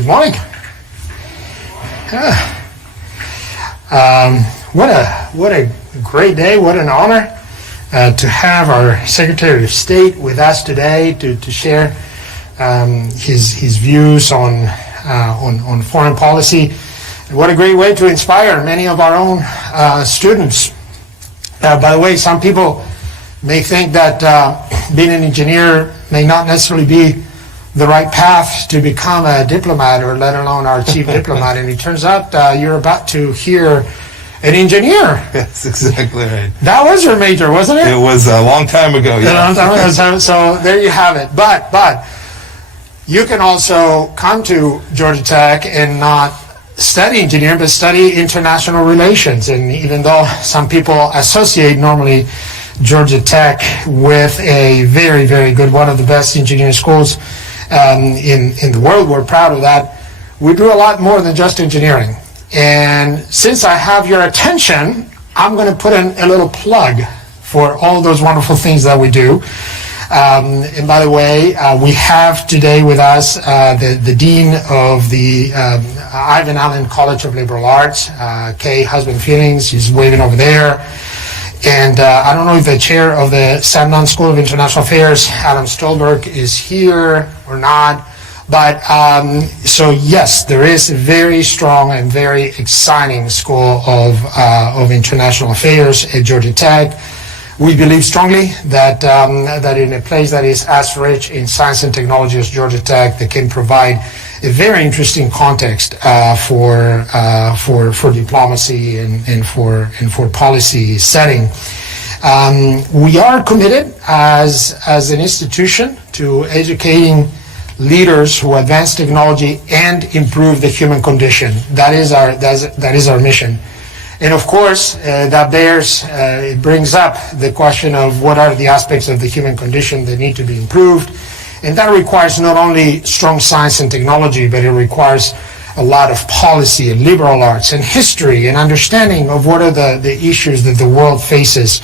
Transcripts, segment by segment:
Good morning. What a great day, what an honor to have our Secretary of State with us today to share his views on foreign policy. And what a great way to inspire many of our own students. By the way, some people may think that being an engineer may not necessarily be the right path to become a diplomat, or let alone our chief diplomat. And it turns out you're about to hear an engineer. That's exactly right. That was your major, wasn't it? It was a long time ago. Yeah. A long time ago. So there you have it. But you can also come to Georgia Tech and not study engineering, but study international relations. And even though some people associate normally Georgia Tech with a very, very good, one of the best engineering schools in the world, we're proud of that. We do a lot more than just engineering. And since I have your attention, I'm going to put in a little plug for all those wonderful things that we do. And by the way, we have today with us the Dean of the Ivan Allen College of Liberal Arts, Kay Husband Feelings. He's waving over there. And I don't know if the chair of the San Nunn School of International Affairs, Adam Stolberg, is here or not. But so yes, there is a very strong and very exciting school of international affairs at Georgia Tech. We believe strongly that that in a place that is as rich in science and technology as Georgia Tech, that can provide a very interesting context for diplomacy and for policy setting. We are committed as an institution to educating leaders who advance technology and improve the human condition. That is our mission. And of course, it brings up the question of what are the aspects of the human condition that need to be improved. And that requires not only strong science and technology, but it requires a lot of policy and liberal arts and history and understanding of what are the issues that the world faces.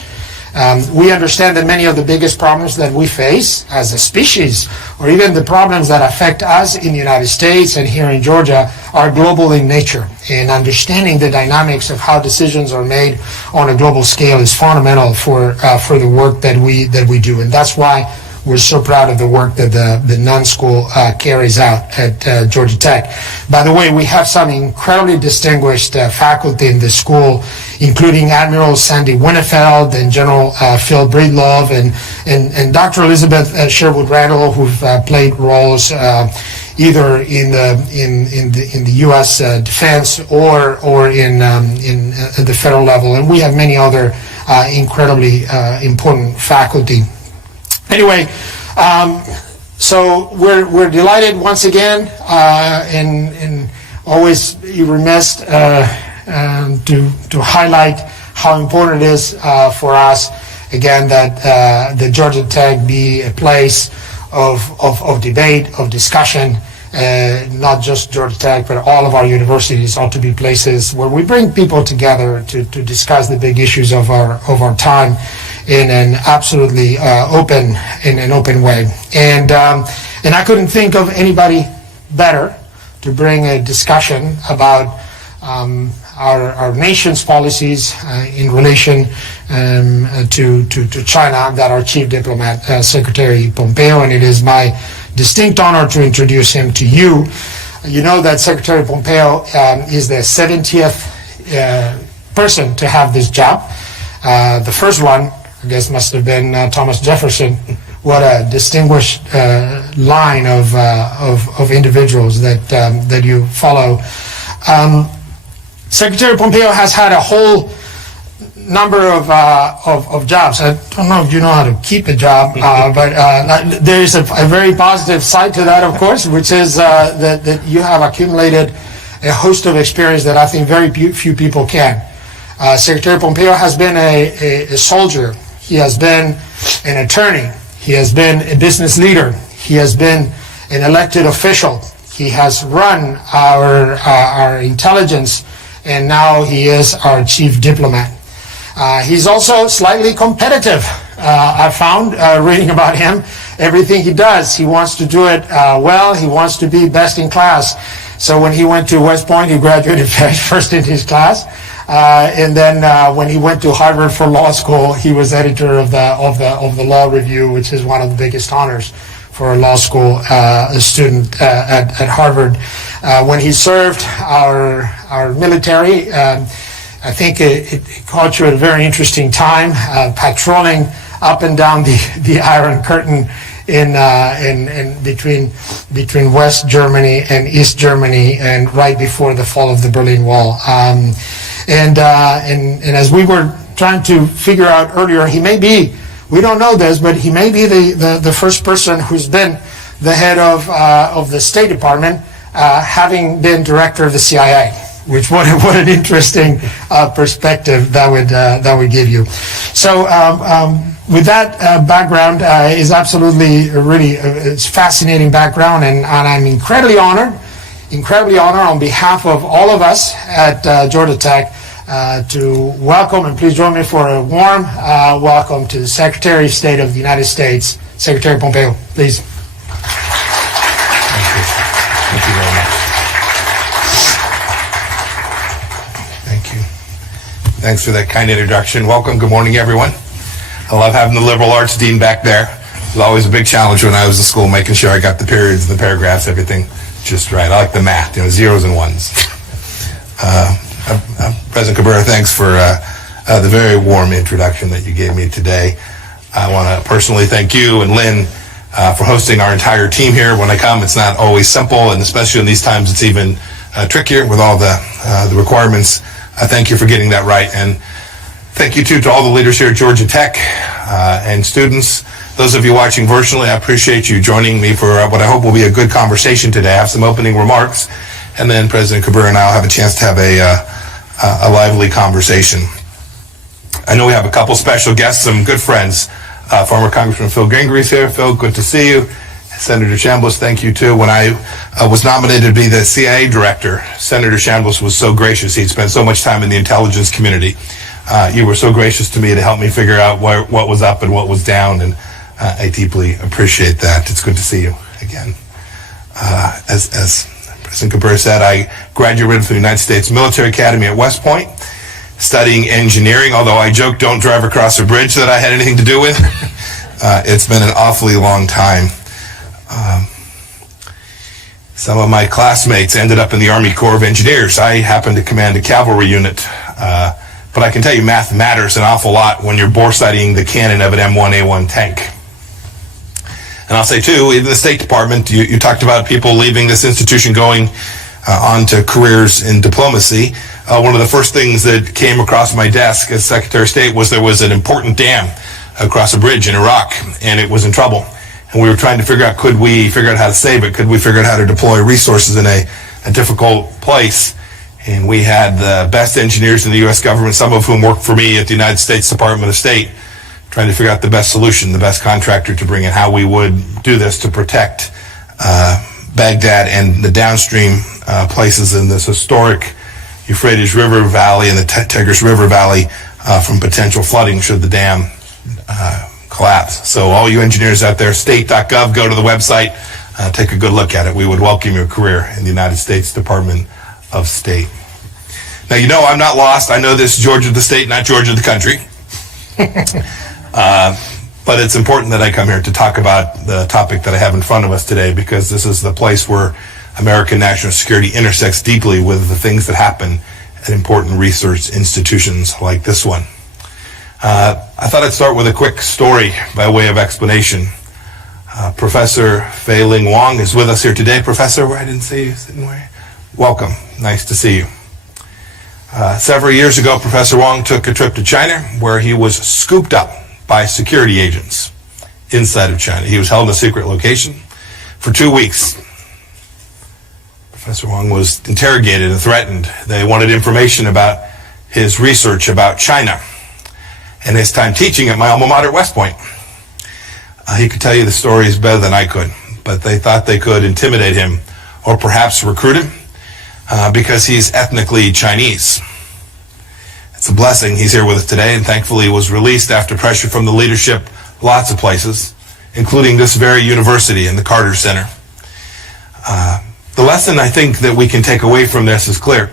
We understand that many of the biggest problems that we face as a species, or even the problems that affect us in the United States and here in Georgia, are global in nature. And understanding the dynamics of how decisions are made on a global scale is fundamental for the work that we do. And that's why we're so proud of the work that the Nunn School carries out at Georgia Tech. By the way, we have some incredibly distinguished faculty in the school, including Admiral Sandy Winnefeld and General Phil Breedlove and Dr. Elizabeth Sherwood Randall, who've played roles either in the U.S. defense or in at the federal level. And we have many other incredibly important faculty. Anyway, so we're delighted once again, and always remiss to highlight how important it is for us again that Georgia Tech be a place of debate, of discussion. Not just Georgia Tech, but all of our universities ought to be places where we bring people together to discuss the big issues of our time in an absolutely open way. And I couldn't think of anybody better to bring a discussion about our nation's policies in relation to China than our chief diplomat, Secretary Pompeo, and it is my distinct honor to introduce him to you. You know that Secretary Pompeo is the 70th person to have this job. The first one, I guess, must have been Thomas Jefferson. What a distinguished line of individuals that you follow. Secretary Pompeo has had a whole number of jobs. I don't know if you know how to keep a job, but there is a very positive side to that, of course, which is that you have accumulated a host of experience that I think very few people can. Secretary Pompeo has been a soldier. He has been an attorney. He has been a business leader. He has been an elected official. He has run our intelligence, and now he is our chief diplomat. He's also slightly competitive. I found reading about him, everything he does, he wants to do it well. He wants to be best in class. So when he went to West Point, he graduated first in his class. And then when he went to Harvard for law school, he was editor of the Law Review, which is one of the biggest honors for a law school student at Harvard. When he served our military, I think it caught you at a very interesting time, patrolling up and down the Iron Curtain in between West Germany and East Germany, and right before the fall of the Berlin Wall. And as we were trying to figure out earlier, he may be, we don't know this, but he may be the first person who's been the head of the State Department, having been director of the CIA. Which what an interesting perspective that would give you. So with that background is absolutely really it's fascinating background, and I'm incredibly honored on behalf of all of us at Georgia Tech to welcome, and please join me for a warm welcome to the Secretary of State of the United States, Secretary Pompeo, please. Thank you very much. Thank you. Thanks for that kind introduction. Welcome. Good morning, everyone. I love having the liberal arts dean back there. It was always a big challenge when I was in school, making sure I got the periods and the paragraphs, everything just right. I like the math, zeros and ones. President Cabrera, thanks for the very warm introduction that you gave me today. I want to personally thank you and Lynn for hosting our entire team here. When I come, it's not always simple, and especially in these times, it's even trickier with all the requirements. Thank you for getting that right, and thank you too to all the leaders here at Georgia Tech and students. Those of you watching virtually, I appreciate you joining me for what I hope will be a good conversation today. I have some opening remarks, and then President Cabrera and I will have a chance to have a lively conversation. I know we have a couple special guests, some good friends. Former Congressman Phil Gingrich's here. Phil, good to see you. Senator Chambliss, thank you too. When I was nominated to be the CIA director, Senator Chambliss was so gracious. He'd spent so much time in the intelligence community. You were so gracious to me to help me figure out what was up and what was down, and I deeply appreciate that. It's good to see you again. As President Cabrera said, I graduated from the United States Military Academy at West Point, studying engineering, although I joke, don't drive across a bridge that I had anything to do with. It's been an awfully long time. Some of my classmates ended up in the Army Corps of Engineers. I happened to command a cavalry unit. But I can tell you math matters an awful lot when you're bore studying the cannon of an M1A1 tank. And I'll say too, in the State Department, you talked about people leaving this institution going on to careers in diplomacy. One of the first things that came across my desk as Secretary of State was there was an important dam across a bridge in Iraq, and it was in trouble. And we were trying to figure out, could we figure out how to save it? Could we figure out how to deploy resources in a difficult place? And we had the best engineers in the U.S. government, some of whom worked for me at the United States Department of State, trying to figure out the best solution, the best contractor to bring in, how we would do this to protect Baghdad and the downstream places in this historic Euphrates River Valley and the Tigris River Valley from potential flooding should the dam collapse. So all you engineers out there, state.gov, go to the website, take a good look at it. We would welcome your career in the United States Department of State. Now, you know I'm not lost. I know this is Georgia the state, not Georgia the country. But it's important that I come here to talk about the topic that I have in front of us today, because this is the place where American national security intersects deeply with the things that happen at important research institutions like this one. I thought I'd start with a quick story by way of explanation. Professor Fei-Ling Wang is with us here today. Professor, I didn't see you sitting where? Welcome. Nice to see you. Several years ago, Professor Wang took a trip to China where he was scooped up by security agents inside of China. He was held in a secret location for 2 weeks. Professor Wang was interrogated and threatened. They wanted information about his research about China and his time teaching at my alma mater, West Point. He could tell you the stories better than I could, but they thought they could intimidate him or perhaps recruit him because he's ethnically Chinese. It's a blessing he's here with us today, and thankfully was released after pressure from the leadership lots of places, including this very university and the Carter Center. The lesson I think that we can take away from this is clear.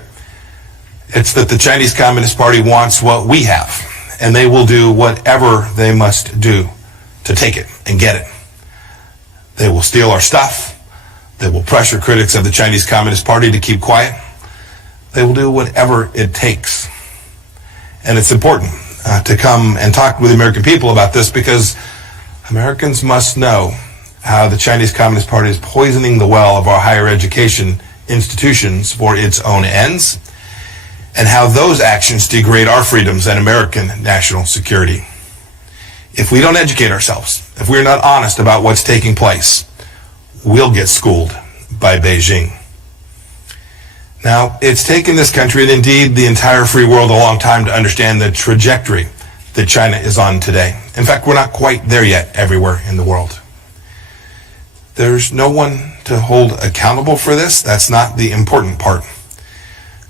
It's that the Chinese Communist Party wants what we have, and they will do whatever they must do to take it and get it. They will steal our stuff. They will pressure critics of the Chinese Communist Party to keep quiet. They will do whatever it takes. And it's important to come and talk with the American people about this, because Americans must know how the Chinese Communist Party is poisoning the well of our higher education institutions for its own ends, and how those actions degrade our freedoms and American national security. If we don't educate ourselves, if we're not honest about what's taking place, we'll get schooled by Beijing. Now, it's taken this country, and indeed the entire free world, a long time to understand the trajectory that China is on today. In fact, we're not quite there yet everywhere in the world. There's no one to hold accountable for this. That's not the important part.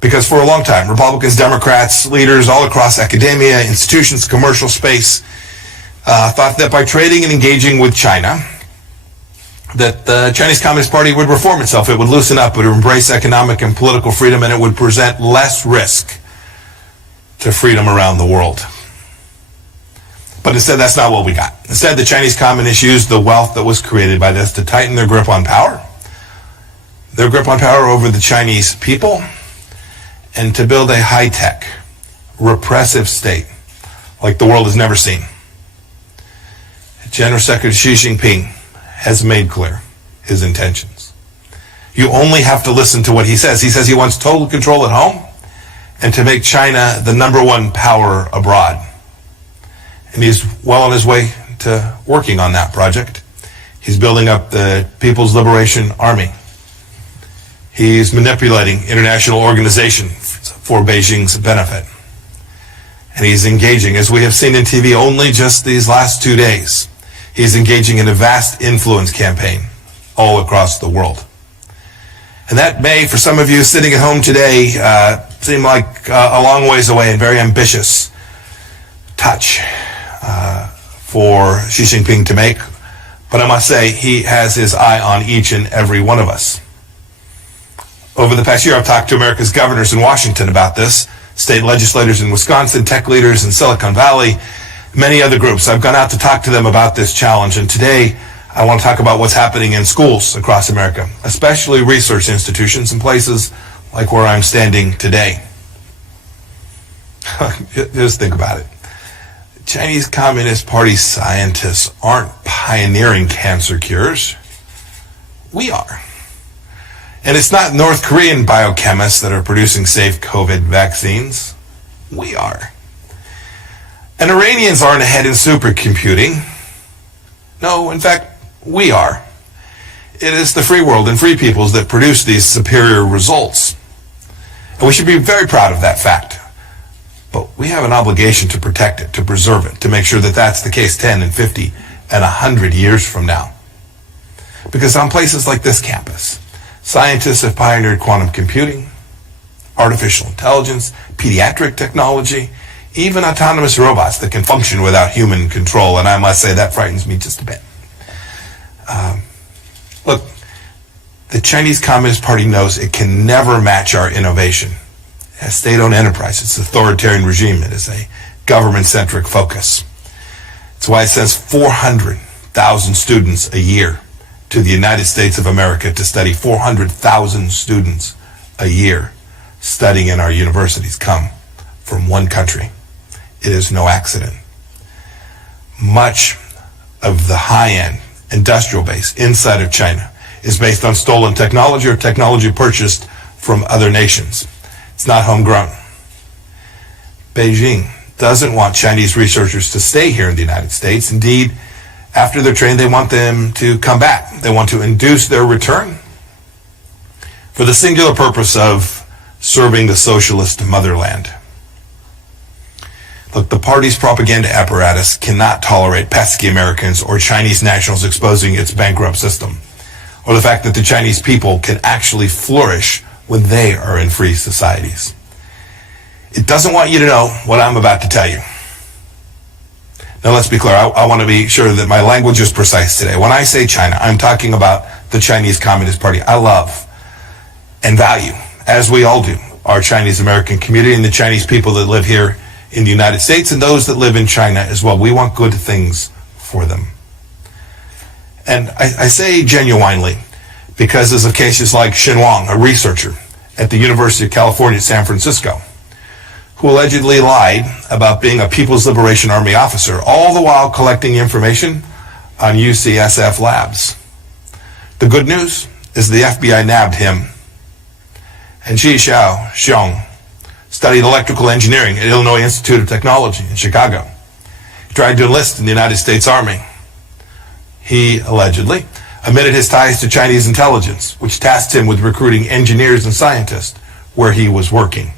Because for a long time, Republicans, Democrats, leaders all across academia, institutions, commercial space, thought that by trading and engaging with China, that the Chinese Communist Party would reform itself, it would loosen up, it would embrace economic and political freedom, and it would present less risk to freedom around the world. But instead, that's not what we got. Instead, the Chinese communists used the wealth that was created by this to tighten their grip on power, over the Chinese people, and to build a high-tech, repressive state like the world has never seen. General Secretary Xi Jinping has made clear his intentions. You only have to listen to what he says. He says he wants total control at home and to make China the #1 power abroad. And he's well on his way to working on that project. He's building up the People's Liberation Army. He's manipulating international organizations for Beijing's benefit. And he's engaging, as we have seen in TV only just these last 2 days, he's engaging in a vast influence campaign all across the world. And that may, for some of you sitting at home today, seem like a long ways away and very ambitious touch for Xi Jinping to make. But I must say, he has his eye on each and every one of us. Over the past year, I've talked to America's governors in Washington about this, state legislators in Wisconsin, tech leaders in Silicon Valley, many other groups. I've gone out to talk to them about this challenge, and today I want to talk about what's happening in schools across America, especially research institutions in places like where I'm standing today. Just think about it. Chinese Communist Party scientists aren't pioneering cancer cures. We are. And it's not North Korean biochemists that are producing safe COVID vaccines. We are. And Iranians aren't ahead in supercomputing. No, in fact, we are. It is the free world and free peoples that produce these superior results. And we should be very proud of that fact. But we have an obligation to protect it, to preserve it, to make sure that that's the case 10 and 50 and 100 years from now. Because on places like this campus, scientists have pioneered quantum computing, artificial intelligence, pediatric technology, even autonomous robots that can function without human control. And I must say that frightens me just a bit. Look, the Chinese Communist Party knows it can never match our innovation. A state-owned enterprise, it's an authoritarian regime, it is a government-centric focus. That's why it sends 400,000 students a year to the United States of America to study. 400,000 students a year studying in our universities come from one country. It is no accident. Much of the high-end industrial base inside of China is based on stolen technology or technology purchased from other nations. It's not homegrown. Beijing doesn't want Chinese researchers to stay here in the United States. Indeed, after they're trained, they want them to come back. They want to induce their return for the singular purpose of serving the socialist motherland. Look, the party's propaganda apparatus cannot tolerate pesky Americans or Chinese nationals exposing its bankrupt system, or the fact that the Chinese people can actually flourish when they are in free societies. It doesn't want you to know what I'm about to tell you. Now let's be clear, I want to be sure that my language is precise today. When I say China, I'm talking about the Chinese Communist Party. I love and value, as we all do, our Chinese American community and the Chinese people that live here in the United States and those that live in China as well. We want good things for them. And I say genuinely because there's of cases like Xin Wang, a researcher at the University of California, San Francisco, who allegedly lied about being a People's Liberation Army officer, all the while collecting information on UCSF labs. The good news is the FBI nabbed him. And Ji Xiong studied electrical engineering at Illinois Institute of Technology in Chicago. He tried to enlist in the United States Army. He allegedly admitted his ties to Chinese intelligence, which tasked him with recruiting engineers and scientists where he was working.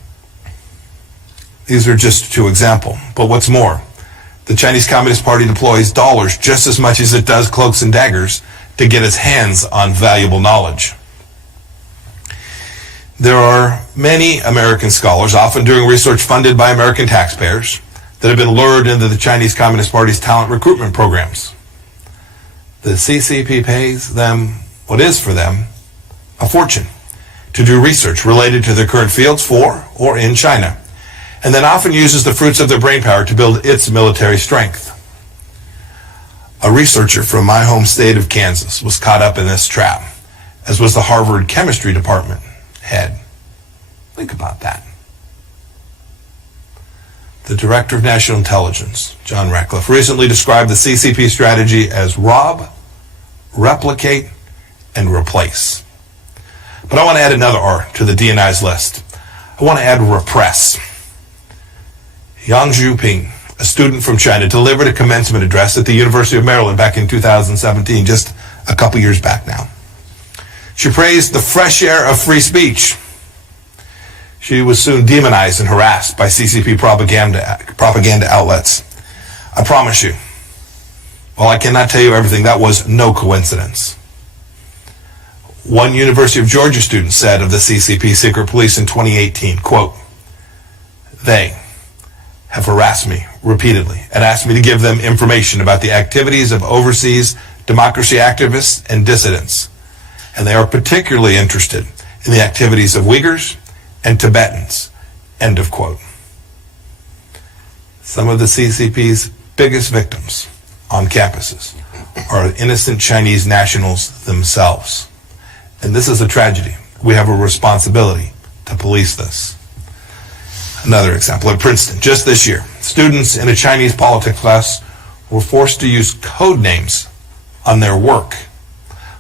These are just two examples. But what's more, the Chinese Communist Party deploys dollars just as much as it does cloaks and daggers to get its hands on valuable knowledge. There are many American scholars, often doing research funded by American taxpayers, that have been lured into the Chinese Communist Party's talent recruitment programs. The CCP pays them what is for them a fortune to do research related to their current fields for or in China, and then often uses the fruits of their brainpower to build its military strength. A researcher from my home state of Kansas was caught up in this trap, as was the Harvard chemistry department head. Think about that. The Director of National Intelligence, John Ratcliffe, recently described the CCP strategy as rob, replicate, and replace. But I want to add another R to the DNI's list. I want to add repress. Yang Zhuping, a student from China, delivered a commencement address at the University of Maryland back in 2017, just a couple years back now. She praised the fresh air of free speech. She was soon demonized and harassed by CCP propaganda outlets. I promise you, while I cannot tell you everything, that was no coincidence. One University of Georgia student said of the CCP secret police in 2018, quote, "They have harassed me repeatedly and asked me to give them information about the activities of overseas democracy activists and dissidents. And they are particularly interested in the activities of Uyghurs and Tibetans," end of quote. Some of the CCP's biggest victims on campuses are innocent Chinese nationals themselves. And this is a tragedy. We have a responsibility to police this. Another example, at Princeton, just this year, students in a Chinese politics class were forced to use code names on their work,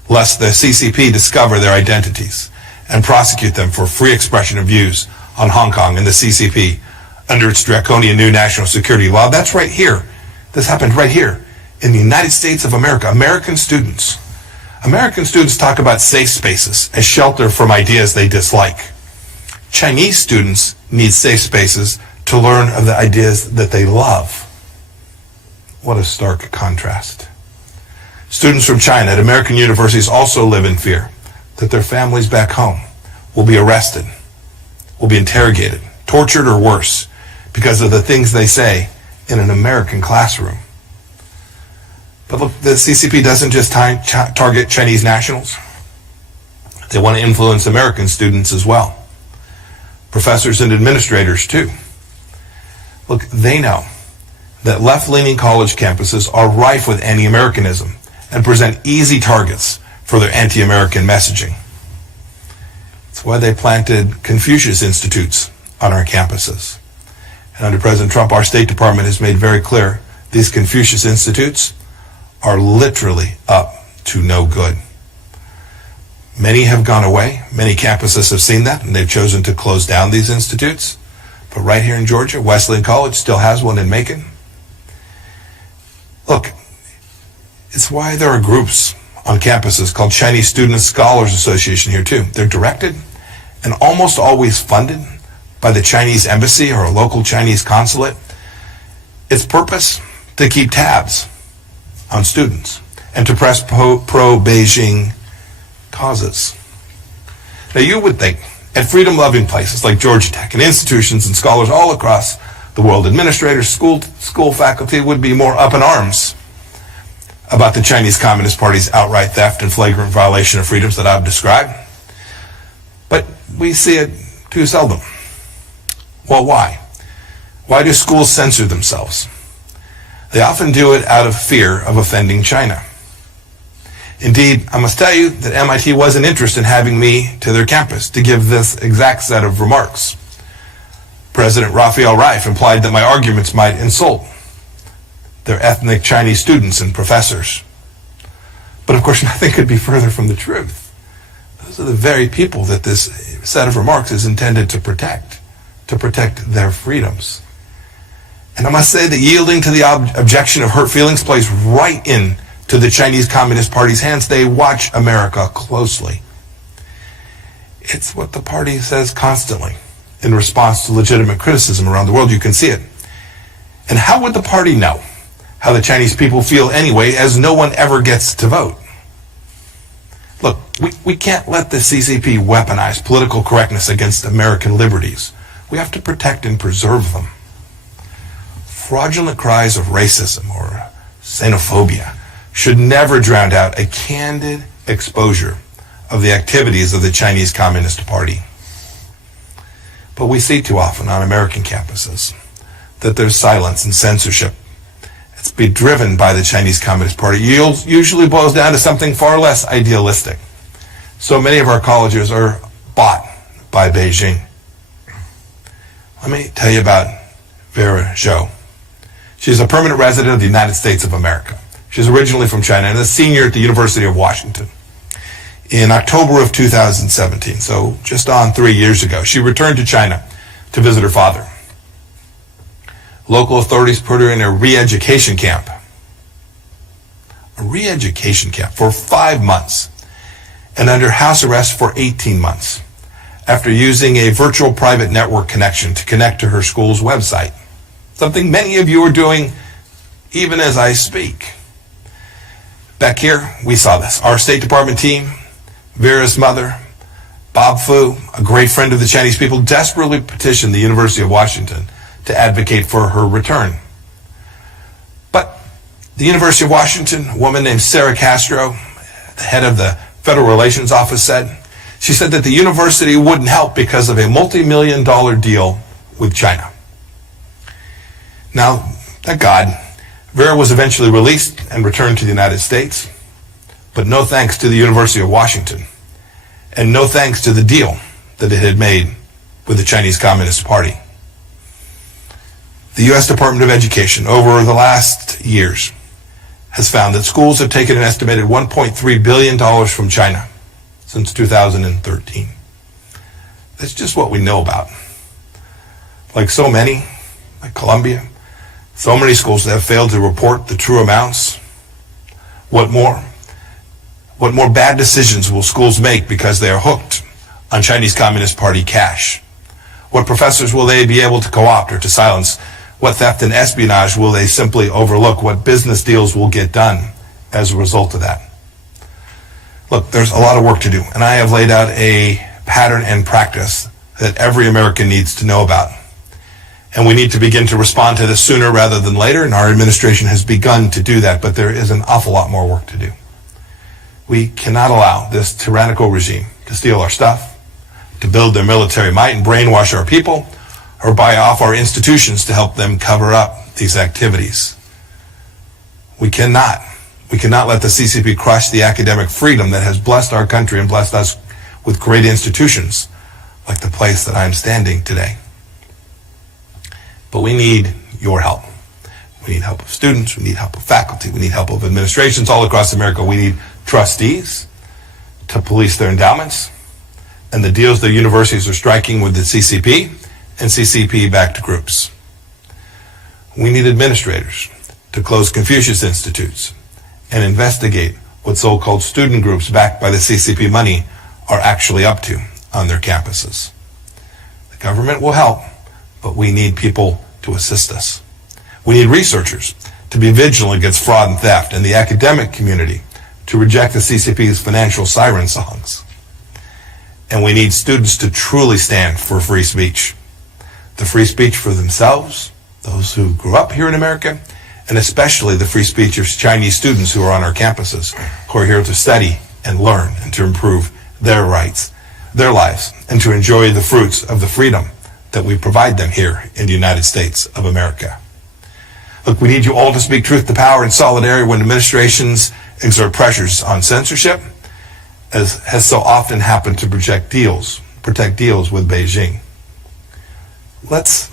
lest the CCP discover their identities and prosecute them for free expression of views on Hong Kong and the CCP under its draconian new national security law. That's right here. This happened right here in the United States of America. American students talk about safe spaces as shelter from ideas they dislike. Chinese students need safe spaces to learn of the ideas that they love. What a stark contrast. Students from China at American universities also live in fear that their families back home will be arrested, will be interrogated, tortured, or worse because of the things they say in an American classroom. But look, the CCP doesn't just target Chinese nationals. They want to influence American students as well. Professors and administrators too. Look, they know that left-leaning college campuses are rife with anti-Americanism and present easy targets for their anti-American messaging. That's why they planted Confucius Institutes on our campuses. And under President Trump, our State Department has made very clear these Confucius Institutes are literally up to no good. Many have gone away. Many campuses have seen that, and they've chosen to close down these institutes. But right here in Georgia, Wesleyan College still has one in Macon. Look, it's why there are groups on campuses called Chinese Student Scholars Association here too. They're directed and almost always funded by the Chinese embassy or a local Chinese consulate. Its purpose, to keep tabs on students and to press pro-Beijing causes. Now you would think at freedom-loving places like Georgia Tech and institutions and scholars all across the world, administrators, school faculty would be more up in arms about the Chinese Communist Party's outright theft and flagrant violation of freedoms that I've described. But we see it too seldom. Well, why? Why do schools censor themselves? They often do it out of fear of offending China. Indeed, I must tell you that MIT wasn't interested in having me to their campus to give this exact set of remarks. President Raphael Reif implied that my arguments might insult their ethnic Chinese students and professors. But of course, nothing could be further from the truth. Those are the very people that this set of remarks is intended to protect their freedoms. And I must say that yielding to the objection of hurt feelings plays right in to the Chinese Communist Party's hands. They watch America closely. It's what the party says constantly in response to legitimate criticism around the world. You can see it. And how would the party know how the Chinese people feel anyway, as no one ever gets to vote? Look, we can't let the CCP weaponize political correctness against American liberties. We have to protect and preserve them. Fraudulent cries of racism or xenophobia should never drown out a candid exposure of the activities of the Chinese Communist Party. But we see too often on American campuses that there's silence and censorship. It's been driven by the Chinese Communist Party. It usually boils down to something far less idealistic. So many of our colleges are bought by Beijing. Let me tell you about Vera Zhou. She's a permanent resident of the United States of America. She's originally from China and a senior at the University of Washington. In October of 2017, so just on 3 years ago, she returned to China to visit her father. Local authorities put her in a re-education camp. A re-education camp for 5 months and under house arrest for 18 months after using a virtual private network connection to connect to her school's website. Something many of you are doing even as I speak. Back here, we saw this. Our State Department team, Vera's mother, Bob Fu, a great friend of the Chinese people, desperately petitioned the University of Washington to advocate for her return. But the University of Washington, a woman named Sarah Castro, the head of the Federal Relations Office, said that the university wouldn't help because of a multi-million-dollar deal with China. Now, thank God, Vera was eventually released and returned to the United States, but no thanks to the University of Washington, and no thanks to the deal that it had made with the Chinese Communist Party. The U.S. Department of Education, over the last years, has found that schools have taken an estimated $1.3 billion from China since 2013. That's just what we know about. Like so many, like Columbia, so many schools that have failed to report the true amounts. What more bad decisions will schools make because they are hooked on Chinese Communist Party cash? What professors will they be able to co-opt or to silence? What theft and espionage will they simply overlook? What business deals will get done as a result of that? Look, there's a lot of work to do, and I have laid out a pattern and practice that every American needs to know about. And we need to begin to respond to this sooner rather than later, and our administration has begun to do that, but there is an awful lot more work to do. We cannot allow this tyrannical regime to steal our stuff, to build their military might and brainwash our people, or buy off our institutions to help them cover up these activities. We cannot let the CCP crush the academic freedom that has blessed our country and blessed us with great institutions like the place that I'm standing today. But we need your help. We need help of students, we need help of faculty, we need help of administrations all across America. We need trustees to police their endowments and the deals the universities are striking with the CCP and CCP-backed groups. We need administrators to close Confucius Institutes and investigate what so-called student groups backed by the CCP money are actually up to on their campuses. The government will help, but we need people to assist us. We need researchers to be vigilant against fraud and theft, and the academic community to reject the CCP's financial siren songs. And we need students to truly stand for free speech. The free speech for themselves, those who grew up here in America, and especially the free speech of Chinese students who are on our campuses, who are here to study and learn and to improve their rights, their lives and to enjoy the fruits of the freedom that we provide them here in the United States of America. Look, we need you all to speak truth to power in solidarity when administrations exert pressures on censorship, as has so often happened to protect deals with Beijing. Let's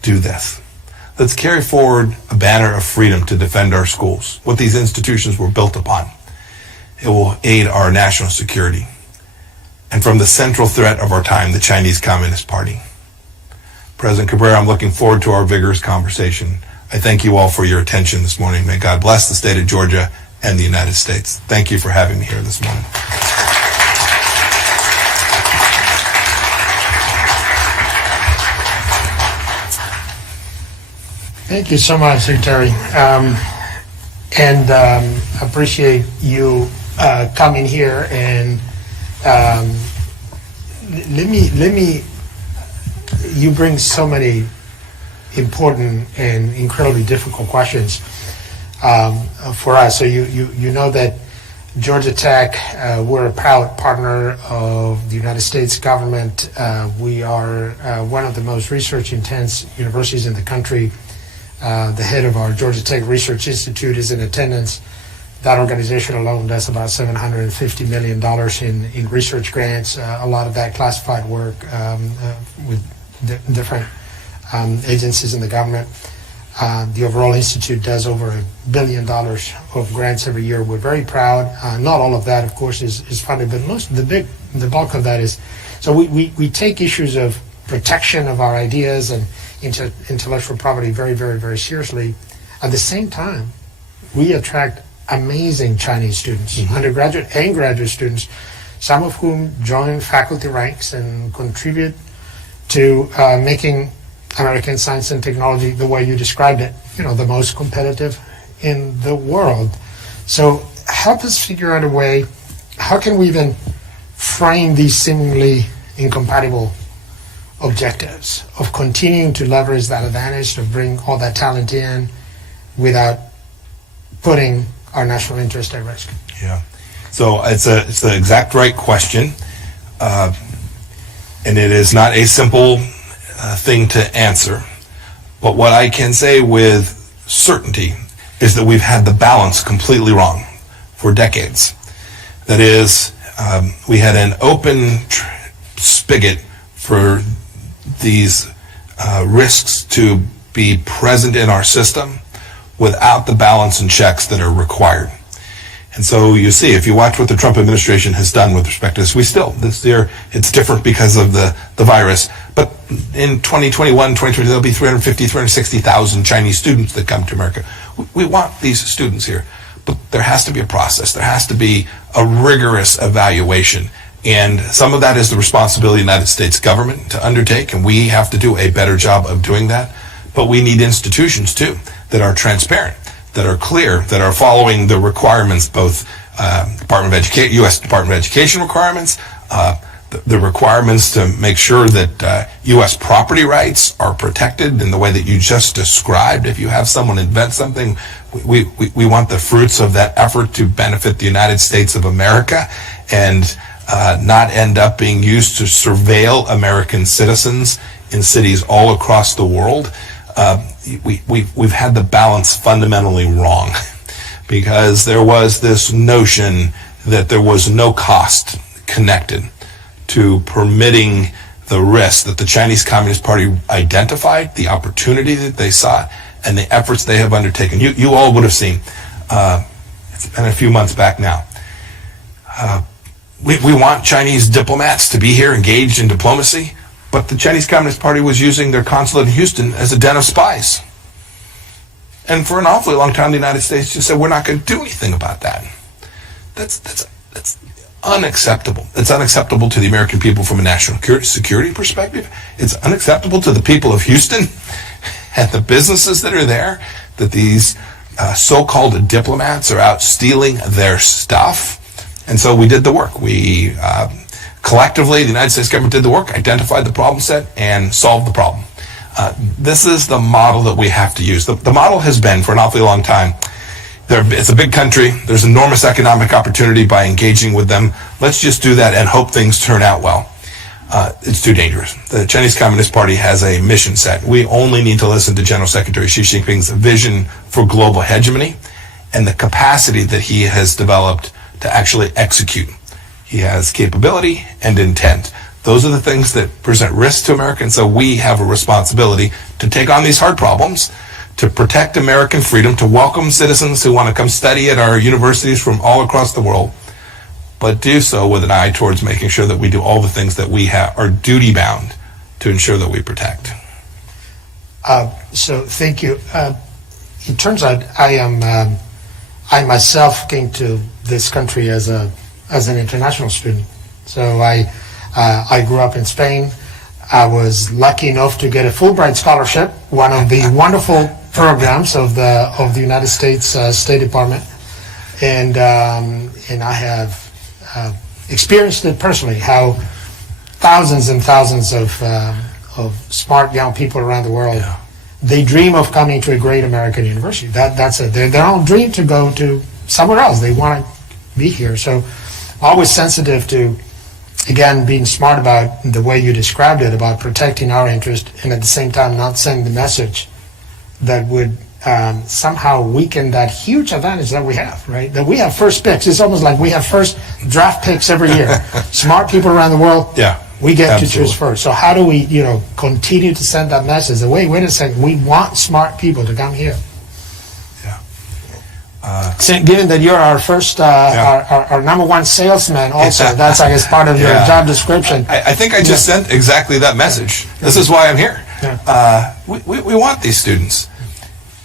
do this. Let's carry forward a banner of freedom to defend our schools, what these institutions were built upon. It will aid our national security. And from the central threat of our time, the Chinese Communist Party. President Cabrera, I'm looking forward to our vigorous conversation. I thank you all for your attention this morning. May God bless the state of Georgia and the United States. Thank you for having me here this morning. Thank you so much, Secretary. Appreciate you coming here and you bring so many important and incredibly difficult questions for us. So you know that Georgia Tech, we're a proud partner of the United States government. We are one of the most research-intense universities in the country. The head of our Georgia Tech Research Institute is in attendance. That organization alone does about $750 million in research grants, a lot of that classified work with different agencies in the government. The overall institute does over $1 billion of grants every year. We're very proud. Not all of that, of course, is funded, but the bulk of that is. So we take issues of protection of our ideas and intellectual property very, very, very seriously. At the same time, we attract amazing Chinese students, undergraduate and graduate students, some of whom join faculty ranks and contribute to making American science and technology, the way you described it, the most competitive in the world. So help us figure out a way, how can we even frame these seemingly incompatible objectives of continuing to leverage that advantage to bring all that talent in without putting our national interest at risk? Yeah. So it's the exact right question. And it is not a simple thing to answer. But what I can say with certainty is that we've had the balance completely wrong for decades. That is, we had an open spigot for these risks to be present in our system without the balance and checks that are required. And so you see, if you watch what the Trump administration has done with respect to this, this year, it's different because of the virus. But in 2021, 2020, there'll be 350,000 Chinese students that come to America. We want these students here, but there has to be a process. There has to be a rigorous evaluation. And some of that is the responsibility of the United States government to undertake, and we have to do a better job of doing that. But we need institutions, too, that are transparent, that are clear, that are following the requirements, both U.S. Department of Education requirements, the requirements to make sure that U.S. property rights are protected in the way that you just described. If you have someone invent something, we want the fruits of that effort to benefit the United States of America and not end up being used to surveil American citizens in cities all across the world. We've had the balance fundamentally wrong because there was this notion that there was no cost connected to permitting the risk that the Chinese Communist Party identified, the opportunity that they saw, and the efforts they have undertaken. You all would have seen, it's been a few months back now, we want Chinese diplomats to be here engaged in diplomacy, but the Chinese Communist Party was using their consulate in Houston as a den of spies. And for an awfully long time, the United States just said, we're not going to do anything about that. That's unacceptable. It's unacceptable to the American people from a national security perspective. It's unacceptable to the people of Houston and the businesses that are there, that these so-called diplomats are out stealing their stuff. And so we did the work. We collectively, the United States government did the work, identified the problem set, and solved the problem. This is the model that we have to use. The model has been, for an awfully long time, it's a big country. There's enormous economic opportunity by engaging with them. Let's just do that and hope things turn out well. it's too dangerous. The Chinese Communist Party has a mission set. We only need to listen to General Secretary Xi Jinping's vision for global hegemony and the capacity that he has developed to actually execute. He has capability and intent. Those are the things that present risk to America, and so we have a responsibility to take on these hard problems, to protect American freedom, to welcome citizens who want to come study at our universities from all across the world, but do so with an eye towards making sure that we do all the things that we are duty-bound to ensure that we protect. So thank you. It turns out I myself came to this country as an international student. So I grew up in Spain. I was lucky enough to get a Fulbright scholarship, one of the wonderful programs of the United States State Department, and I have experienced it personally, how thousands and thousands of smart young people around the world, they dream of coming to a great American university. That's their own dream to go to somewhere else. They want to be here. So always sensitive to, again, being smart about the way you described it, about protecting our interest, and at the same time not sending the message that would somehow weaken that huge advantage that we have, right? That we have first picks. It's almost like we have first draft picks every year. Smart people around the world, we get to choose first. So how do we, continue to send that message? Wait a second, we want smart people to come here. Given that you're our first, our number one salesman also, that's, I guess, part of your job description. I think I just sent exactly that message. This is why I'm here. We want these students.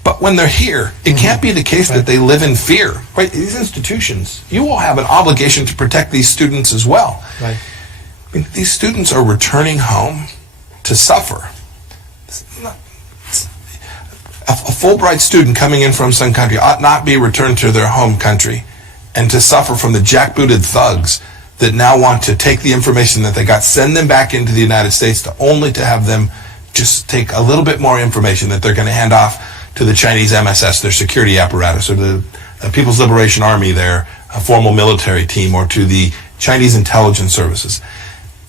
But when they're here, it can't be the case that they live in fear. Right? These institutions, you will have an obligation to protect these students as well. Right. I mean, these students are returning home to suffer. A Fulbright student coming in from some country ought not be returned to their home country and to suffer from the jackbooted thugs that now want to take the information that they got, send them back into the United States, only to have them just take a little bit more information that they're going to hand off to the Chinese MSS, their security apparatus, or the People's Liberation Army, their formal military team, or to the Chinese intelligence services.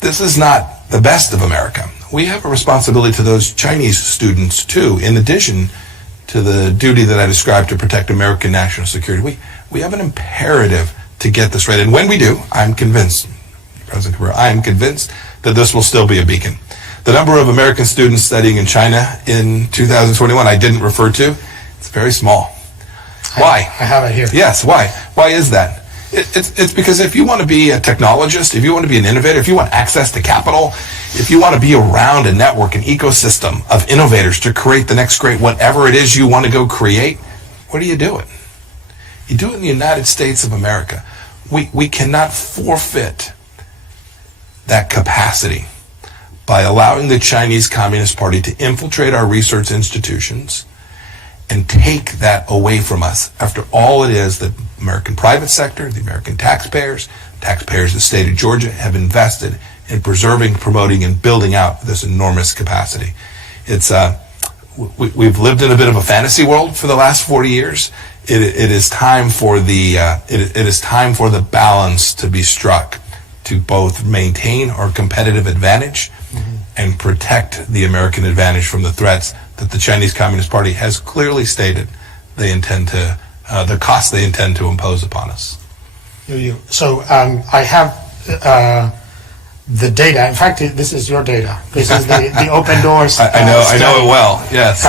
This is not the best of America. We have a responsibility to those Chinese students, too, in addition to the duty that I described to protect American national security. We have an imperative to get this right. And when we do, I'm convinced, President Cabrera, I am convinced that this will still be a beacon. The number of American students studying in China in 2021 I didn't refer to, it's very small. Why? I have it here. Yes, why? Why is that? It's because if you want to be a technologist, if you want to be an innovator, if you want access to capital, if you want to be around a network, an ecosystem of innovators to create the next great whatever it is you want to go create, where do you do it? You do it in the United States of America. We cannot forfeit that capacity by allowing the Chinese Communist Party to infiltrate our research institutions and take that away from us after all it is that American private sector, the American taxpayers of the state of Georgia have invested in preserving, promoting, and building out this enormous capacity. It's we've lived in a bit of a fantasy world for the last 40 years. It is time for the it is time for the balance to be struck to both maintain our competitive advantage and protect the American advantage from the threats that the Chinese Communist Party has clearly stated they intend to, the cost they intend to impose upon us. So I have the data. In fact, this is your data. This is the open doors. I know it well. Yes.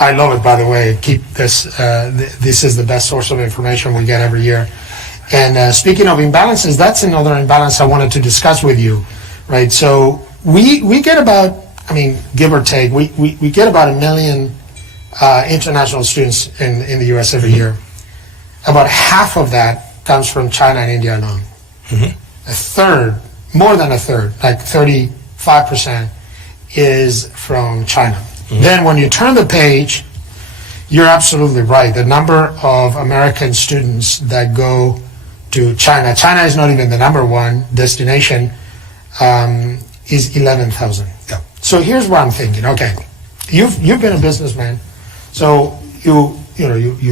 I love it. By the way, keep this. This is the best source of information we get every year. And speaking of imbalances, that's another imbalance I wanted to discuss with you. Right, so we get about, give or take, we get about 1 million international students in the U.S. every year. About half of that comes from China and India alone. A third, more than a third, like 35%, is from China. Then when you turn the page, you're absolutely right. The number of American students that go to China is not even the number one destination. Is 11,000. Yeah. So here's what I'm thinking. Okay, you've been a businessman, so you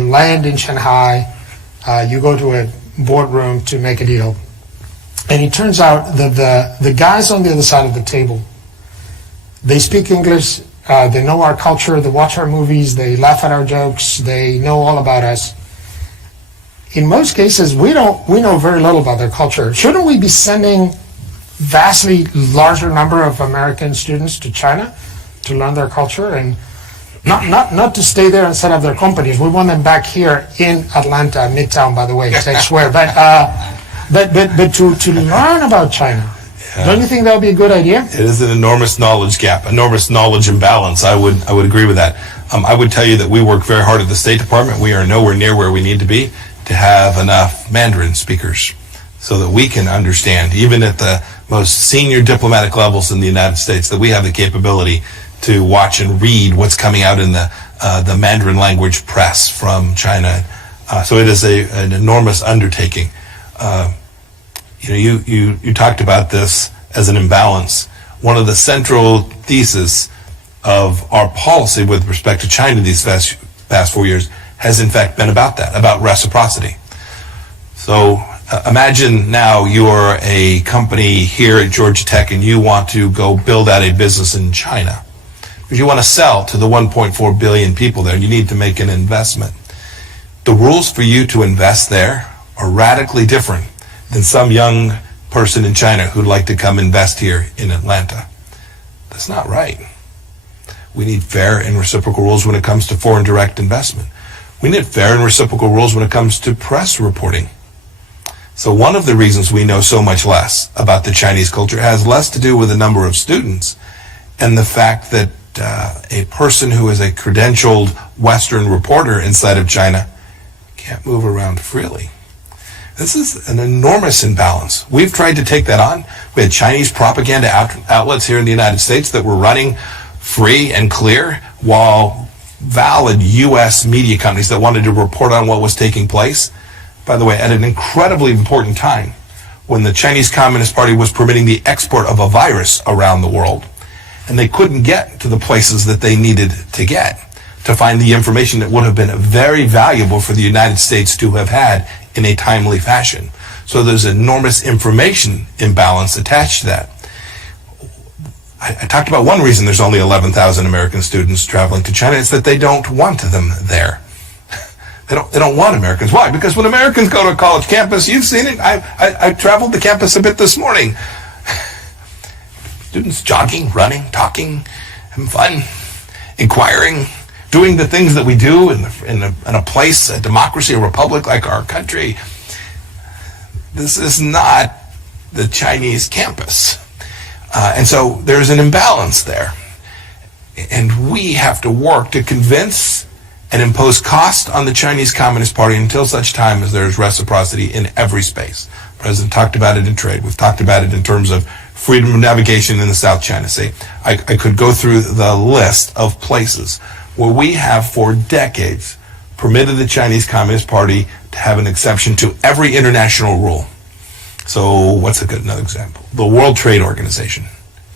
land in Shanghai, you go to a boardroom to make a deal, And it turns out that the guys on the other side of the table, they speak English, they know our culture, they watch our movies, they laugh at our jokes, they know all about us. In most cases, we know very little about their culture. Shouldn't we be sending vastly larger number of American students to China to learn their culture, and not to stay there and set up their companies? We want them back here in Atlanta, Midtown, by the way, I swear. But to learn about China, don't you think that would be a good idea? It is an enormous knowledge gap, enormous knowledge imbalance. I would agree with that. I would tell you that we work very hard at the State Department. We are nowhere near where we need to be to have enough Mandarin speakers so that we can understand, even at the most senior diplomatic levels in the United States, that we have the capability to watch and read what's coming out in the Mandarin language press from China. So it is an enormous undertaking. You talked about this as an imbalance. One of the central theses of our policy with respect to China these past 4 years has in fact been about that, about reciprocity. So imagine now you're a company here at Georgia Tech and you want to go build out a business in China. Because you want to sell to the 1.4 billion people there, you need to make an investment. The rules for you to invest there are radically different than some young person in China who'd like to come invest here in Atlanta. That's not right. We need fair and reciprocal rules when it comes to foreign direct investment. We need fair and reciprocal rules when it comes to press reporting. So one of the reasons we know so much less about the Chinese culture has less to do with the number of students and the fact that a person who is a credentialed Western reporter inside of China can't move around freely. This is an enormous imbalance. We've tried to take that on. We had Chinese propaganda outlets here in the United States that were running free and clear, while valid U.S. media companies that wanted to report on what was taking place, by the way, at an incredibly important time when the Chinese Communist Party was permitting the export of a virus around the world, and they couldn't get to the places that they needed to get to find the information that would have been very valuable for the United States to have had in a timely fashion. So there's enormous information imbalance attached to that. I talked about one reason there's only 11,000 American students traveling to China. It's that they don't want them there. They don't want Americans. Why? Because when Americans go to a college campus, you've seen it. I traveled the campus a bit this morning. Students jogging, running, talking, having fun, inquiring, doing the things that we do in a place, a democracy, a republic like our country. This is not the Chinese campus. And so there's an imbalance there. And we have to work to convince and impose cost on the Chinese Communist Party until such time as there is reciprocity in every space. The President talked about it in trade. We've talked about it in terms of freedom of navigation in the South China Sea. I could go through the list of places where we have for decades permitted the Chinese Communist Party to have an exception to every international rule. So what's another example? The World Trade Organization,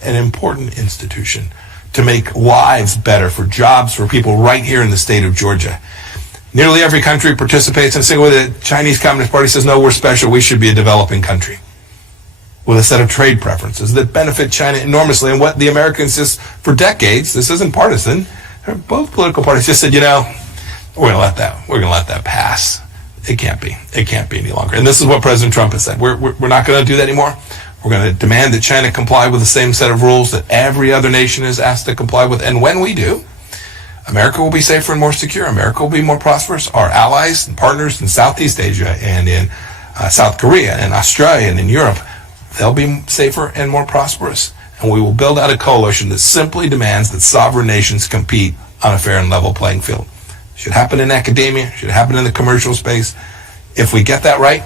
an important institution to make lives better for jobs for people right here in the state of Georgia. Nearly every country participates in a single way. The Chinese Communist Party says, no, we're special. We should be a developing country with a set of trade preferences that benefit China enormously. And what the Americans just, for decades, this isn't partisan, both political parties just said, we're going to let that pass. It can't be any longer. And this is what President Trump has said. We're not going to do that anymore. We're going to demand that China comply with the same set of rules that every other nation is asked to comply with. And when we do, America will be safer and more secure. America will be more prosperous. Our allies and partners in Southeast Asia and in South Korea and Australia and in Europe, they'll be safer and more prosperous. And we will build out a coalition that simply demands that sovereign nations compete on a fair and level playing field. Should happen in academia, should happen in the commercial space. If we get that right,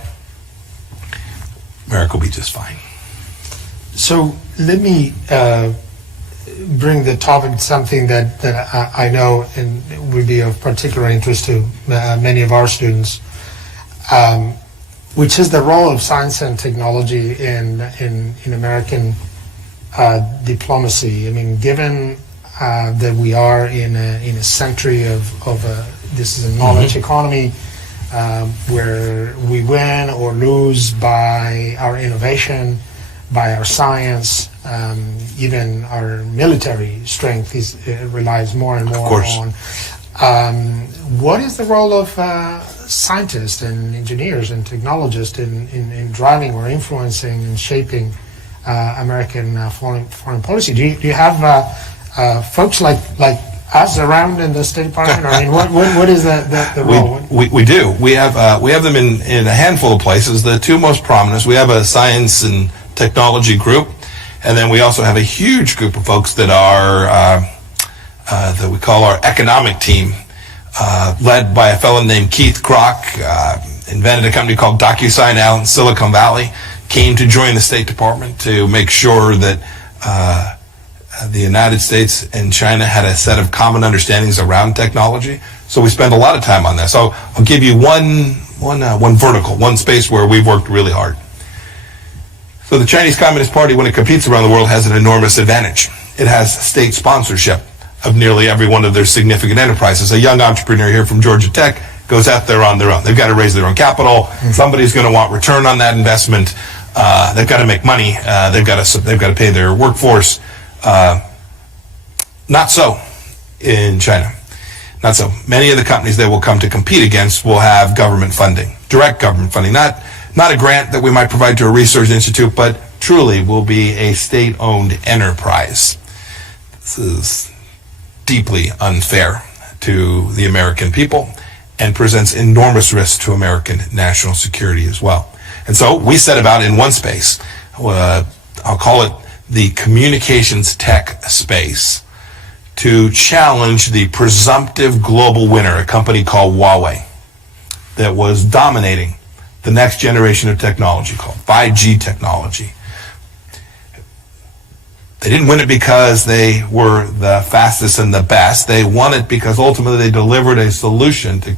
America will be just fine. So let me bring the topic to something that I know and would be of particular interest to many of our students, which is the role of science and technology in American diplomacy. I mean, given that we are in a century of this is a knowledge economy, where we win or lose by our innovation, by our science, even our military strength relies more and more on. What is the role of scientists and engineers and technologists in driving or influencing and shaping American foreign policy? Do you have folks like us around in the State Department? I mean, what is the role? We do. We have them in a handful of places. The two most prominent, we have a science and technology group, and then we also have a huge group of folks that are that we call our economic team, led by a fellow named Keith Kroc, invented a company called DocuSign out in Silicon Valley, came to join the State Department to make sure that the United States and China had a set of common understandings around technology. So we spend a lot of time on this. So I'll give you one vertical, one space where we've worked really hard. So the Chinese Communist Party, when it competes around the world, has an enormous advantage. It has state sponsorship of nearly every one of their significant enterprises. A young entrepreneur here from Georgia Tech goes out there on their own. They've got to raise their own capital. Somebody's going to want return on that investment. They've got to make money. They've got to pay their workforce. Not so in China. Not so. Many of the companies they will come to compete against will have government funding, direct government funding, not a grant that we might provide to a research institute, but truly will be a state-owned enterprise. This is deeply unfair to the American people and presents enormous risk to American national security as well. And so we set about in one space, I'll call it the communications tech space, to challenge the presumptive global winner, a company called Huawei, that was dominating the next generation of technology called 5G technology. They didn't win it because they were the fastest and the best. They won it because ultimately they delivered a solution to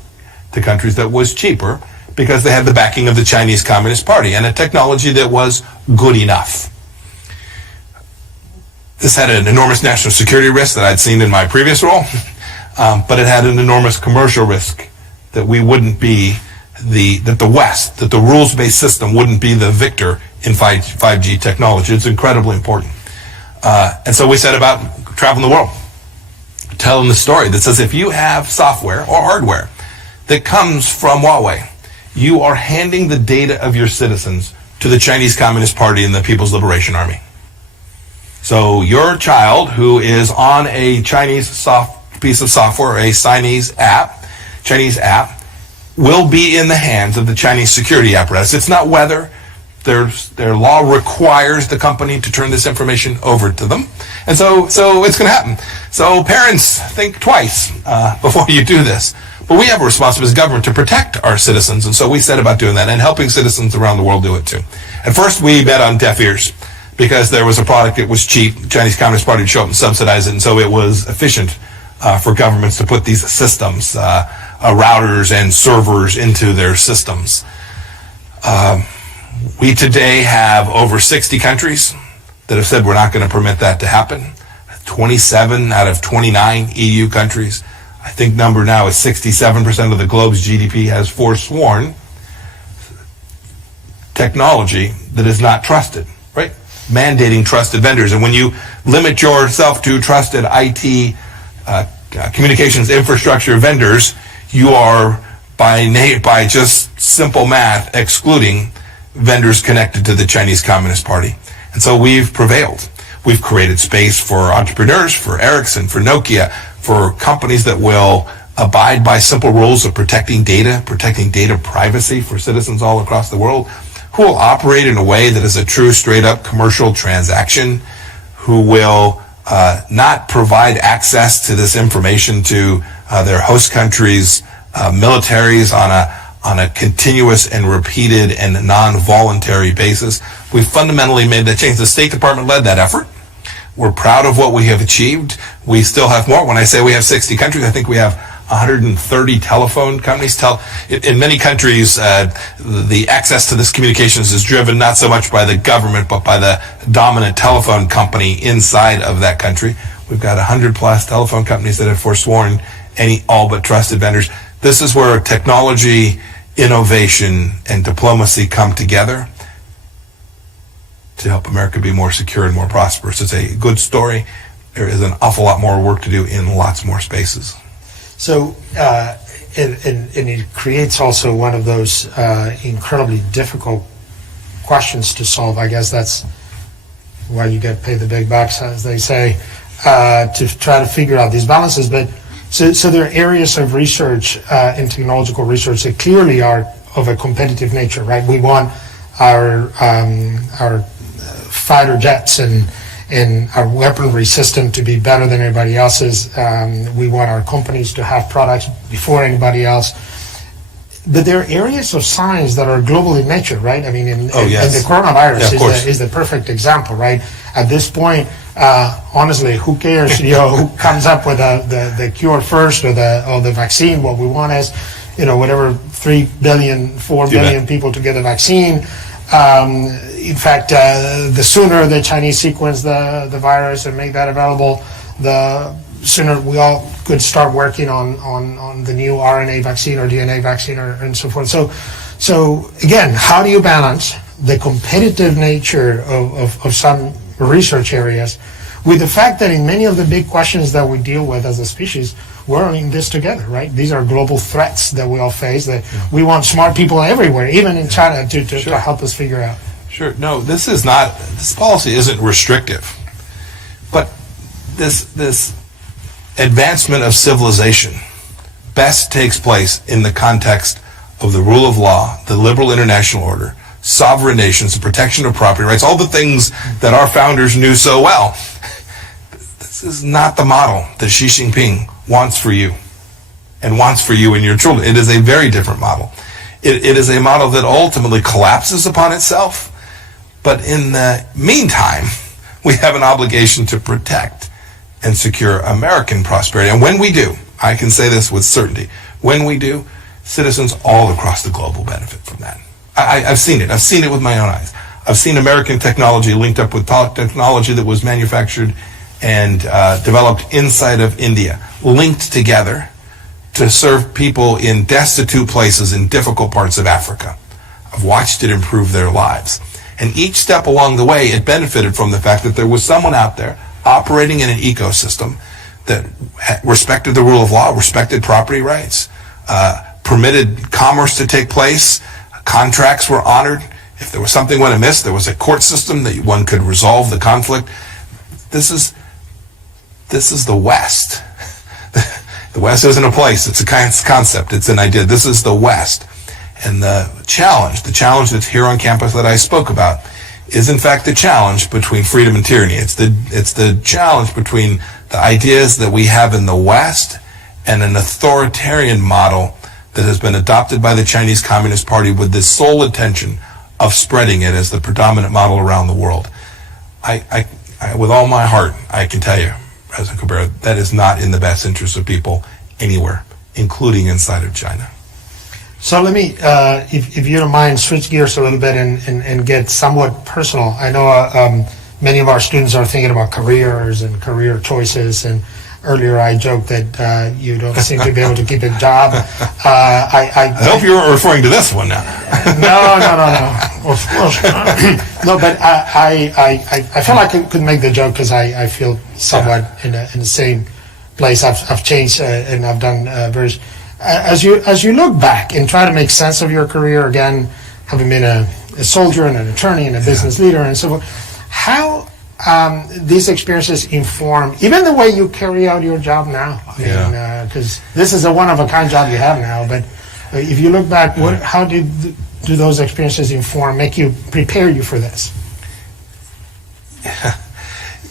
countries that was cheaper because they had the backing of the Chinese Communist Party and a technology that was good enough. This had an enormous national security risk that I'd seen in my previous role, but it had an enormous commercial risk that we wouldn't be that the West, that the rules-based system wouldn't be the victor in 5G technology. It's incredibly important. And so we set about traveling the world, telling the story that says if you have software or hardware that comes from Huawei, you are handing the data of your citizens to the Chinese Communist Party and the People's Liberation Army. So your child who is on a Chinese piece of software, a Chinese app, will be in the hands of the Chinese security apparatus. It's not whether. Their law requires the company to turn this information over to them. And so it's going to happen. So parents, think twice before you do this. But we have a responsibility as government to protect our citizens, and so we set about doing that and helping citizens around the world do it too. At first, we bet on deaf ears because there was a product that was cheap. The Chinese Communist Party would show up and subsidize it, and so it was efficient for governments to put these systems, routers and servers into their systems. We today have over 60 countries that have said we're not going to permit that to happen. 27 out of 29 EU countries. I think number now is 67% of the globe's GDP has forsworn technology that is not trusted, right? Mandating trusted vendors. And when you limit yourself to trusted IT communications infrastructure vendors, you are by just simple math excluding vendors connected to the Chinese Communist Party. And so we've prevailed. We've created space for entrepreneurs, for Ericsson, for Nokia, for companies that will abide by simple rules of protecting data privacy for citizens all across the world, who will operate in a way that is a true straight-up commercial transaction, who will not provide access to this information to their host countries' militaries on a continuous and repeated and non-voluntary basis. We fundamentally made that change. The State Department led that effort. We're proud of what we have achieved. We still have more. When I say we have 60 countries, I think we have 130 telephone companies. In many countries, the access to this communications is driven not so much by the government, but by the dominant telephone company inside of that country. We've got 100 plus telephone companies that have forsworn all but trusted vendors. This is where technology innovation and diplomacy come together to help America be more secure and more prosperous. It's a good story. There is an awful lot more work to do in lots more spaces. So, and it creates also one of those incredibly difficult questions to solve. I guess that's why you get paid the big bucks, as they say, to try to figure out these balances. But so there are areas of research and technological research that clearly are of a competitive nature, right? We want our fighter jets and our weaponry system to be better than everybody else's. We want our companies to have products before anybody else. But there are areas of science that are global in nature, right? I mean, and the coronavirus is the perfect example, right? At this point, honestly, who cares, who comes up with the cure first or the vaccine? What we want is, whatever 3 billion, 4 billion people to get a vaccine. In fact, the sooner the Chinese sequence the virus and make that available, the sooner we all could start working on the new RNA vaccine or DNA vaccine and so forth. So again, how do you balance the competitive nature of some research areas with the fact that in many of the big questions that we deal with as a species, we're in this together, right? These are global threats that we all face that we want smart people everywhere, even in China, to help us figure out. Sure. No, this policy isn't restrictive. But this advancement of civilization best takes place in the context of the rule of law, the liberal international order, sovereign nations, the protection of property rights, all the things that our founders knew so well. This is not the model that Xi Jinping wants for you and wants for you and your children. It is a very different model. It is a model that ultimately collapses upon itself. But in the meantime, we have an obligation to protect and secure American prosperity. And when we do, I can say this with certainty, when we do, citizens all across the globe will benefit from that. I've seen it. I've seen it with my own eyes. I've seen American technology linked up with technology that was manufactured and developed inside of India, linked together to serve people in destitute places in difficult parts of Africa. I've watched it improve their lives. And each step along the way, it benefited from the fact that there was someone out there operating in an ecosystem that respected the rule of law, respected property rights, permitted commerce to take place, contracts were honored. If there was something went amiss, there was a court system that one could resolve the conflict. This is the West. The West isn't a place, it's a concept, it's an idea. This is the West. And the challenge that's here on campus that I spoke about is in fact the challenge between freedom and tyranny. It's the challenge between the ideas that we have in the West and an authoritarian model that has been adopted by the Chinese Communist Party with the sole intention of spreading it as the predominant model around the world. I with all my heart, I can tell you, President Cabrera, that is not in the best interest of people anywhere, including inside of China. So let me, if you don't mind, switch gears a little bit and get somewhat personal. I know many of our students are thinking about careers and career choices, and earlier I joked that you don't seem to be able to keep a job. I hope you weren't referring to this one now. No. Of course not. No, but I feel like I could make the joke because I feel somewhat in the same place. I've changed and I've done various. As you look back and try to make sense of your career again, having been a soldier and an attorney and a business leader and so forth, how these experiences inform even the way you carry out your job now? Because this is a one-of-a-kind job you have now. But if you look back, how do those experiences make you prepare you for this?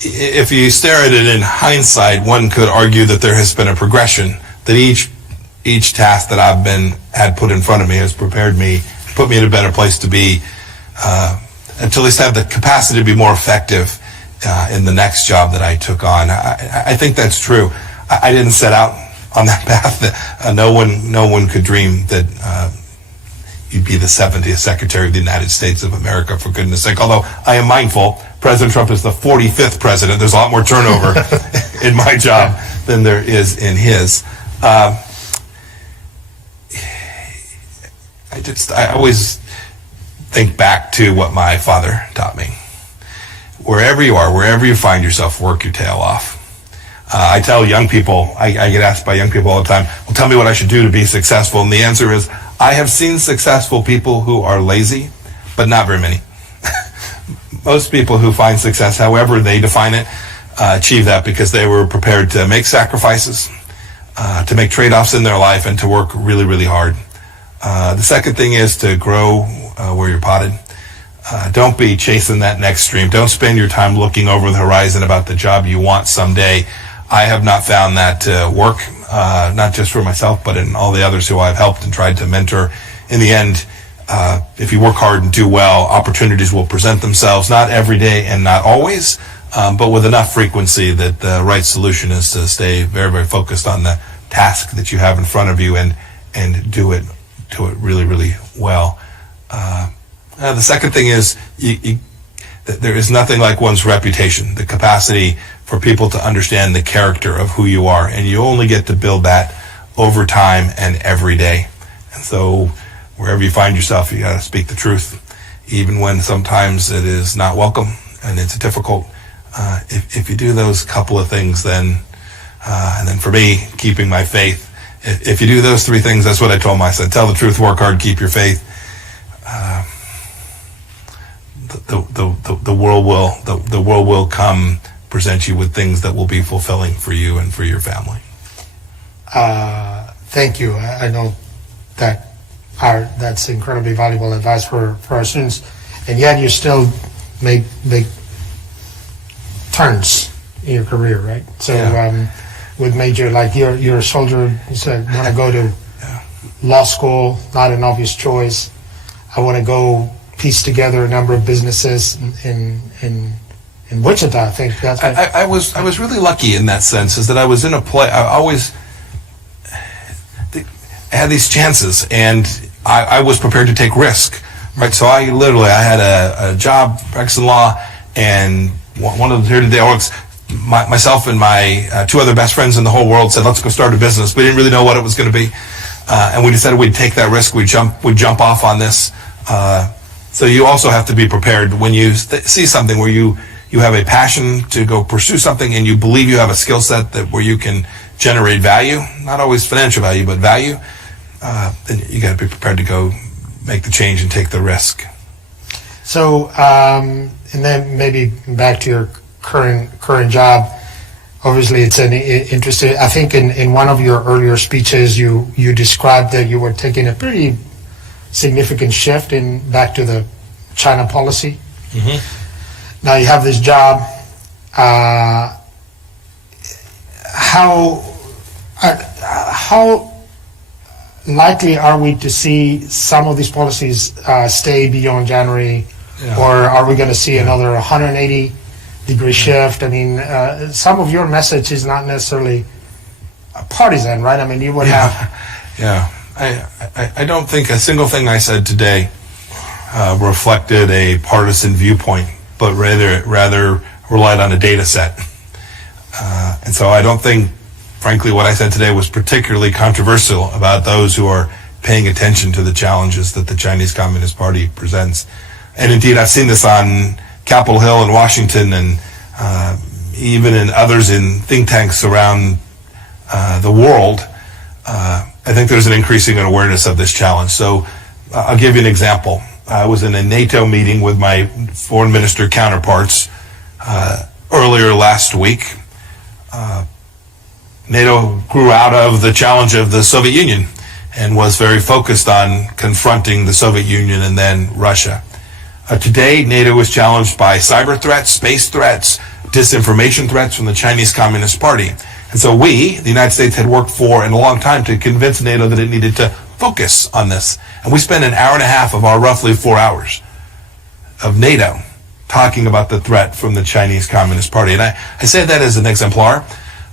If you stare at it in hindsight, one could argue that there has been a progression, that each task that I've had put in front of me has prepared me, put me in a better place to be, to at least have the capacity to be more effective in the next job that I took on. I think that's true. I didn't set out on that path. No one could dream that you'd be the 70th Secretary of the United States of America, for goodness sake. Although I am mindful, President Trump is the 45th president. There's a lot more turnover in my job than there is in his. I always think back to what my father taught me. Wherever you are, wherever you find yourself, work your tail off. I tell young people, I get asked by young people all the time, well, tell me what I should do to be successful. And the answer is, I have seen successful people who are lazy, but not very many. Most people who find success, however they define it, achieve that because they were prepared to make sacrifices, to make trade-offs in their life, and to work really, really hard. The second thing is to grow where you're potted. Don't be chasing that next stream. Don't spend your time looking over the horizon about the job you want someday. I have not found that to work, not just for myself, but in all the others who I've helped and tried to mentor. In the end, if you work hard and do well, opportunities will present themselves, not every day and not always, but with enough frequency that the right solution is to stay very, very focused on the task that you have in front of you and do it really, really well. The second thing is there is nothing like one's reputation, the capacity for people to understand the character of who you are, and you only get to build that over time and every day. And so wherever you find yourself, you got to speak the truth, even when sometimes it is not welcome and it's difficult. If you do those couple of things, then and then for me, keeping my faith, if you do those three things, that's what I told my son: tell the truth, work hard, keep your faith. The world will come present you with things that will be fulfilling for you and for your family. Thank you. I know that's incredibly valuable advice for our students, and yet you still make big turns in your career, right? So with major, like you're a soldier, you said, want to go to law school, not an obvious choice. I want to go piece together a number of businesses in Wichita. I think that's what I was really lucky in that sense, is that I was in a play. I had these chances, and I was prepared to take risk, right? So I had a job practicing law, and one of the here today works. Myself and my two other best friends in the whole world said, let's go start a business. We didn't really know what it was going to be, and we decided we'd take that risk. We'd jump off on this. So you also have to be prepared when you see something where you have a passion to go pursue something, and you believe you have a skill set where you can generate value, not always financial value, but value. Then you got to be prepared to go make the change and take the risk. So, and then maybe back to your current job. Obviously, it's an interesting. I think in one of your earlier speeches, you described that you were taking a pretty significant shift back to the China policy. Mm-hmm. Now you have this job. How likely are we to see some of these policies stay beyond January, or are we going to see another 180-degree shift? I mean, some of your message is not necessarily partisan, right? I mean, you would have. Yeah. I don't think a single thing I said today reflected a partisan viewpoint, but rather relied on a data set. And so I don't think, frankly, what I said today was particularly controversial about those who are paying attention to the challenges that the Chinese Communist Party presents. And indeed, I've seen this on Capitol Hill in Washington, and even in others in think tanks around the world. I think there's an increasing awareness of this challenge. So I'll give you an example. I was in a NATO meeting with my foreign minister counterparts earlier last week. NATO grew out of the challenge of the Soviet Union and was very focused on confronting the Soviet Union and then Russia. Today, NATO is challenged by cyber threats, space threats, disinformation threats from the Chinese Communist Party. And so we, the United States, had worked for in a long time to convince NATO that it needed to focus on this. And we spent an hour and a half of our roughly 4 hours of NATO talking about the threat from the Chinese Communist Party. And I say that as an exemplar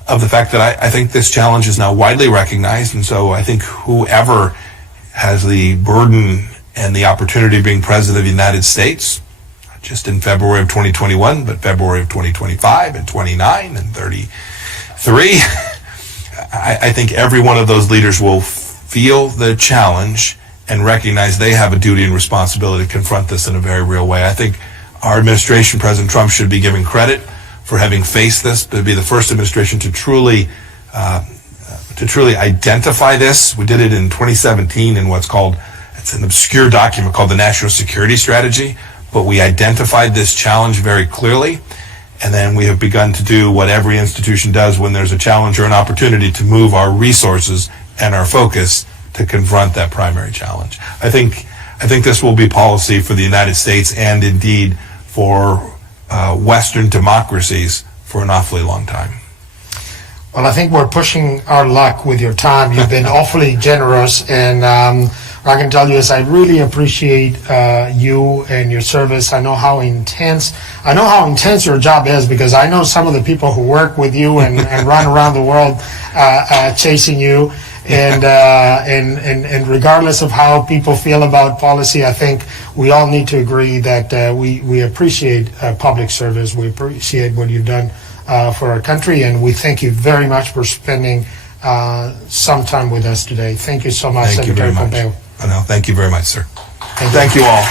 of the fact that I think this challenge is now widely recognized. And so I think whoever has the burden and the opportunity of being president of the United States, not just in February of 2021, but February of 2025 and 29 and 33, I think every one of those leaders will feel the challenge and recognize they have a duty and responsibility to confront this in a very real way. I think our administration, President Trump, should be given credit for having faced this, to be the first administration to truly identify this. We did it in 2017 in what's called, it's an obscure document called the National Security Strategy, but we identified this challenge very clearly, and then we have begun to do what every institution does when there's a challenge or an opportunity, to move our resources and our focus to confront that primary challenge. I think this will be policy for the United States and indeed for Western democracies for an awfully long time. Well, I think we're pushing our luck with your time. You've been awfully generous, and I can tell you is I really appreciate you and your service. I know how intense your job is, because I know some of the people who work with you and run around the world chasing you. And regardless of how people feel about policy, I think we all need to agree that we appreciate public service. We appreciate what you've done for our country, and we thank you very much for spending some time with us today. Thank you so much, Thank you Secretary very much. Pompeo. No, thank you very much, sir. Thank you. Thank you all.